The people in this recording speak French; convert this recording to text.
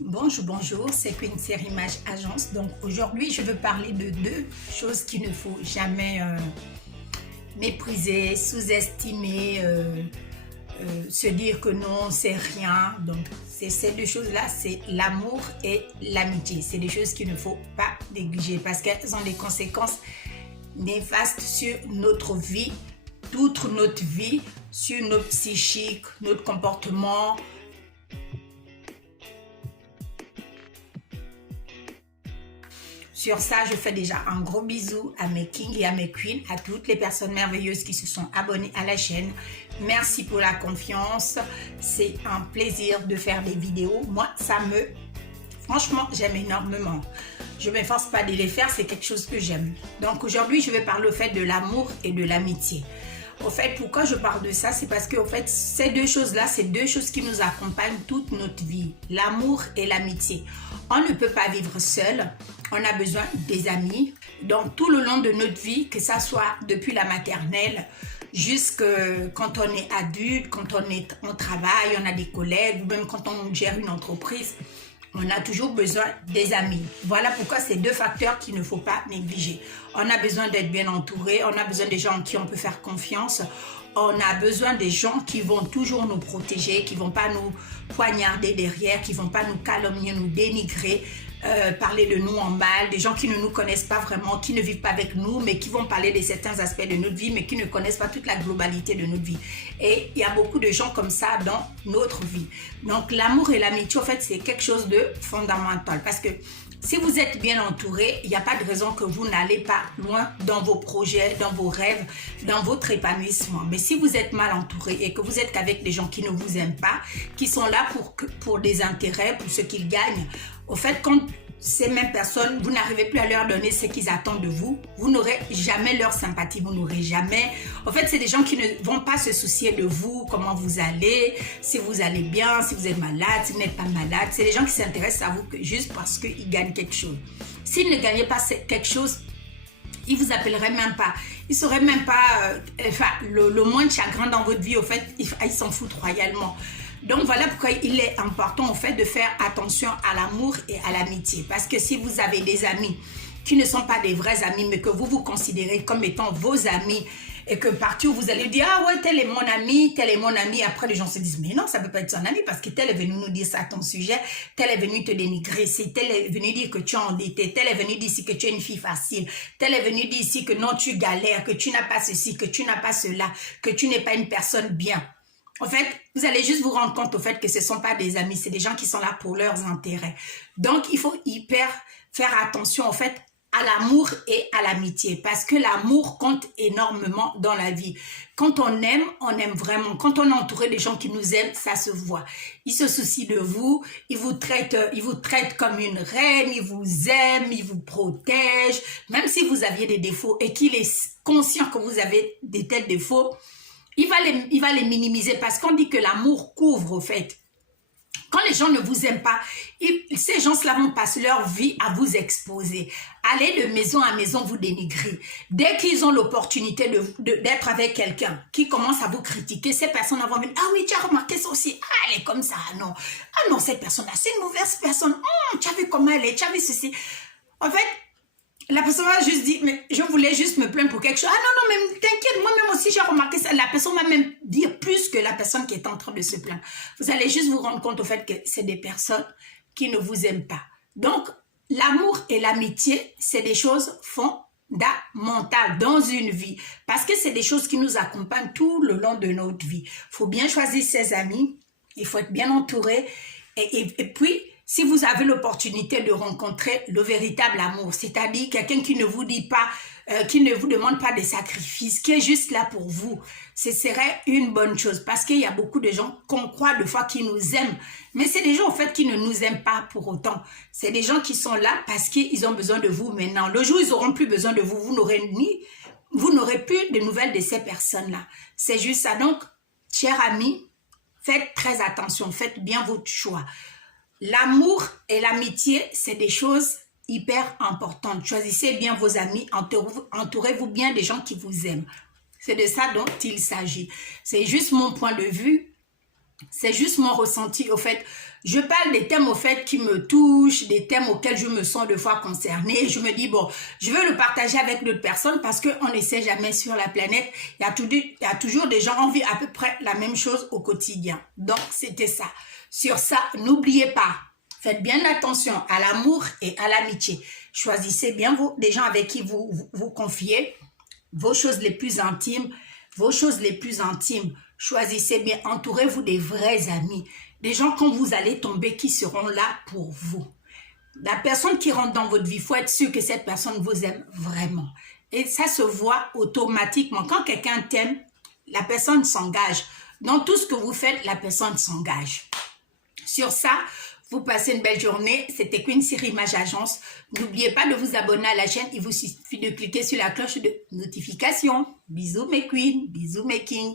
Bonjour, bonjour, c'est Queen Série Image Agence. Donc aujourd'hui, je veux parler de deux choses qu'il ne faut jamais mépriser, sous-estimer, se dire que non, c'est rien. Donc ces deux choses-là, c'est l'amour et l'amitié. C'est des choses qu'il ne faut pas négliger parce qu'elles ont des conséquences néfastes sur notre vie, toute notre vie, sur notre psychique, notre comportement. Sur ça, je fais déjà un gros bisou à mes kings et à mes queens, à toutes les personnes merveilleuses qui se sont abonnées à la chaîne. Merci pour la confiance. C'est un plaisir de faire des vidéos. Moi, franchement, j'aime énormément. Je ne m'efforce pas de les faire, c'est quelque chose que j'aime. Donc aujourd'hui, je vais parler au fait de l'amour et de l'amitié. Au fait, pourquoi je parle de ça, c'est parce que au fait, ces deux choses-là, c'est deux choses qui nous accompagnent toute notre vie. L'amour et l'amitié. On ne peut pas vivre seul. On a besoin des amis. Donc, tout le long de notre vie, que ça soit depuis la maternelle, jusque quand on est adulte, quand on travaille, on a des collègues, ou même quand on gère une entreprise, on a toujours besoin des amis. Voilà pourquoi c'est deux facteurs qu'il ne faut pas négliger. On a besoin d'être bien entouré, on a besoin des gens en qui on peut faire confiance, on a besoin des gens qui vont toujours nous protéger, qui ne vont pas nous poignarder derrière, qui ne vont pas nous calomnier, nous dénigrer, parler de nous en mal, des gens qui ne nous connaissent pas vraiment, qui ne vivent pas avec nous, mais qui vont parler de certains aspects de notre vie, mais qui ne connaissent pas toute la globalité de notre vie. Et il y a beaucoup de gens comme ça dans notre vie. Donc l'amour et l'amitié, en fait, c'est quelque chose de fondamental parce que si vous êtes bien entouré, il n'y a pas de raison que vous n'allez pas loin dans vos projets, dans vos rêves, dans votre épanouissement. Mais si vous êtes mal entouré et que vous êtes qu'avec des gens qui ne vous aiment pas, qui sont là pour des intérêts, pour ce qu'ils gagnent, au fait, quand ces mêmes personnes, vous n'arrivez plus à leur donner ce qu'ils attendent de vous, vous n'aurez jamais leur sympathie, vous n'aurez jamais... En fait, c'est des gens qui ne vont pas se soucier de vous, comment vous allez, si vous allez bien, si vous êtes malade, si vous n'êtes pas malade. C'est des gens qui s'intéressent à vous juste parce qu'ils gagnent quelque chose. S'ils ne gagnaient pas quelque chose, ils vous appelleraient même pas. Ils sauraient même pas... le moins de chagrin dans votre vie, au fait, ils s'en foutent royalement. Donc voilà pourquoi il est important en fait de faire attention à l'amour et à l'amitié. Parce que si vous avez des amis qui ne sont pas des vrais amis, mais que vous vous considérez comme étant vos amis, et que partout où vous allez dire « Ah ouais, tel est mon ami, tel est mon ami », après les gens se disent « Mais non, ça ne peut pas être son ami parce que tel est venu nous dire ça à ton sujet, tel est venu te dénigrer, tel est venu dire que tu es endetté, tel est venu dire ici que tu es une fille facile, tel est venu dire ici que non, tu galères, que tu n'as pas ceci, que tu n'as pas cela, que tu n'es pas une personne bien ». En fait, vous allez juste vous rendre compte au fait que ce ne sont pas des amis, c'est des gens qui sont là pour leurs intérêts. Donc, il faut faire attention au fait à l'amour et à l'amitié parce que l'amour compte énormément dans la vie. Quand on aime vraiment. Quand on est entouré des gens qui nous aiment, ça se voit. Ils se soucient de vous, ils vous traitent comme une reine, ils vous aiment, ils vous protègent. Même si vous aviez des défauts et qu'il est conscient que vous avez des tels défauts, il va les minimiser parce qu'on dit que l'amour couvre, au fait. Quand les gens ne vous aiment pas, ces gens-là vont passer leur vie à vous exposer. Aller de maison à maison vous dénigrer. Dès qu'ils ont l'opportunité d'être avec quelqu'un qui commence à vous critiquer, ces personnes vont venir « Ah oui, tu as remarqué ça aussi. Ah, elle est comme ça. Non. Ah non, cette personne-là, c'est une mauvaise personne. Tu as vu comment elle est. Tu as vu ceci. » En fait, la personne va juste dire, mais je voulais juste me plaindre pour quelque chose. Ah non, non, mais t'inquiète, moi-même aussi j'ai remarqué ça. La personne va même dire plus que la personne qui est en train de se plaindre. Vous allez juste vous rendre compte au fait que c'est des personnes qui ne vous aiment pas. Donc, l'amour et l'amitié, c'est des choses fondamentales dans une vie. Parce que c'est des choses qui nous accompagnent tout le long de notre vie. Il faut bien choisir ses amis, il faut être bien entouré. Et puis, si vous avez l'opportunité de rencontrer le véritable amour, c'est-à-dire quelqu'un qui ne vous dit pas, qui ne vous demande pas des sacrifices, qui est juste là pour vous, ce serait une bonne chose. Parce qu'il y a beaucoup de gens qu'on croit de fois qui nous aiment, mais c'est des gens en fait qui ne nous aiment pas pour autant. C'est des gens qui sont là parce qu'ils ont besoin de vous maintenant. Le jour où ils n'auront plus besoin de vous, vous n'aurez plus de nouvelles de ces personnes-là. C'est juste ça. Donc, chers amis, faites très attention, faites bien votre choix. L'amour et l'amitié, c'est des choses hyper importantes. Choisissez bien vos amis, entourez-vous bien des gens qui vous aiment. C'est de ça dont il s'agit. C'est juste mon point de vue. C'est juste mon ressenti au fait. Je parle des thèmes au fait qui me touchent, des thèmes auxquels je me sens des fois concernée. Je me dis, bon, je veux le partager avec d'autres personnes parce qu'on ne sait jamais sur la planète. Il y a toujours des gens qui vivent à peu près la même chose au quotidien. Donc, c'était ça. Sur ça, n'oubliez pas, faites bien attention à l'amour et à l'amitié. Choisissez bien des gens avec qui vous confiez vos choses les plus intimes, vos choses les plus intimes. Choisissez bien, entourez-vous des vrais amis, des gens quand vous allez tomber qui seront là pour vous. La personne qui rentre dans votre vie, il faut être sûr que cette personne vous aime vraiment. Et ça se voit automatiquement. Quand quelqu'un t'aime, la personne s'engage. Dans tout ce que vous faites, la personne s'engage. Sur ça, vous passez une belle journée. C'était Queen Siri Mage Agence. N'oubliez pas de vous abonner à la chaîne. Il vous suffit de cliquer sur la cloche de notification. Bisous mes queens, bisous mes kings.